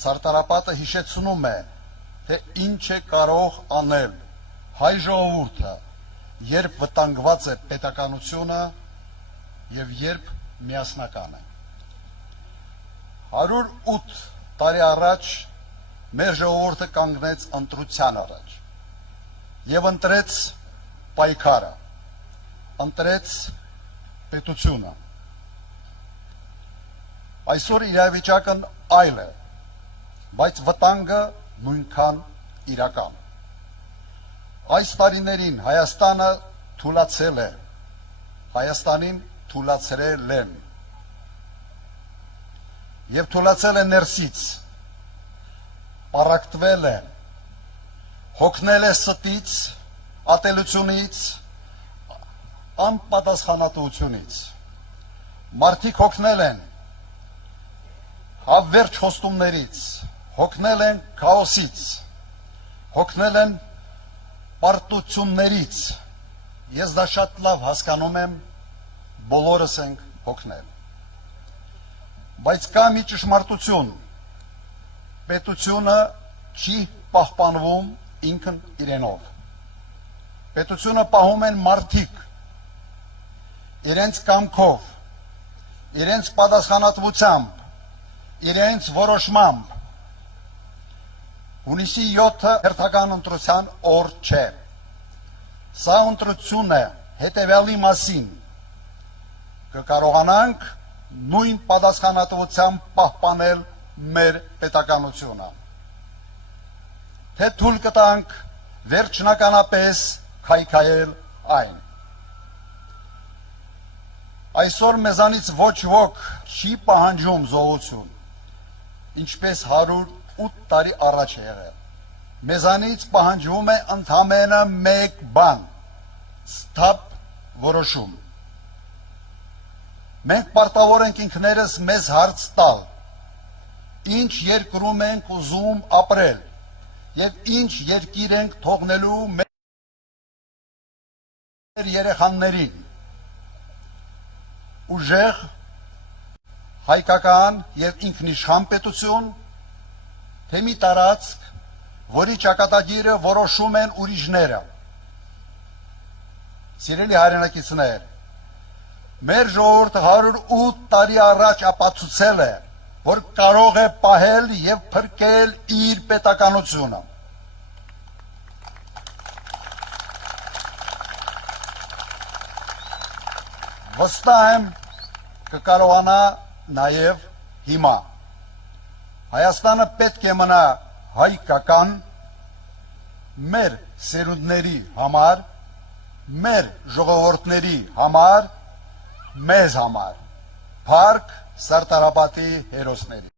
Սարտարապատը հիշեցնում է, թե ինչ է կարող անել հայ ժողովուրդը, երբ վտանգված է պետականությունը եւ երբ միասնական է։ 108 տարի առաջ մեր ժողովուրդը կանգնեց ընտրության առաջ եւ ընտրեց պայքարը, ընտրեց պետությունը։ Այսօր իրավիճակն այլ է, բայց վտանգը նույնքան իրական։ Այս տարիներին Հայաստանը թուլացել է, Հայաստանին թուլացրել են եւ թուլացել է ներսից, պառակտվել է, հոգնել է ստից, ատելությունից, անպատասխանատվությունից։ Մարդիկ հոգնել են հավերժ խոստումներից, հոգնել են քաոսից, հոգնել են պարտություններից։ Ես դա շատ լավ հասկանում եմ, բոլորս ենք հոգնել։ Բայց կա մի ճշմարտություն, պետությունը չի պահպանվում ինքն իրենով։ Պետությունը պահում են մարդիկ, իրենց կամքով, իրենց պատասխանատվությամբ, իրենց որոշմամբ։ Հունիսի 7-ը հերթական ընտրության օր չէ։ Սա ընտրություն է հետևյալի մասին. կկարողանանք նույն պատասխանատվությամբ պահպանել մեր պետականությունը, թե թույլ կտանք վերջնականապես քայքայել այն։ Այսօր մեզանից ոչ ոք չի պահանջում զոհություն, ինչպես 108 տարի առաջ է եղել։ Մեզանից պահանջվում է ընդամենը մեկ բան՝ սթափ որոշում։ Մենք պարտավոր ենք ինքներս մեզ հարց տալ, ինչ երկրում ենք ուզում ապրել եւ ինչ երկիր ենք թողնելու մեր երեխաներին։ Ուժեղ, հայկական եւ ինքնիշխան պետություն, թե մի տարածք, որի ճակատագիրը որոշում են ուրիշները։ Սիրելի հայրենակիցներ, մեր ժողովուրդը 108 տարի առաջ ապացուցել է, որ կարող է պահել եւ փրկել իր պետականությունը։ Վստահ եմ կկարողանա նաեւ հիմա։ Հայաստանը պետք է մնա հայկական, մեր սերունդների համար, մեր ժողովուրդների համար, մեզ համար, փառք Սարտարապատի հերոսների։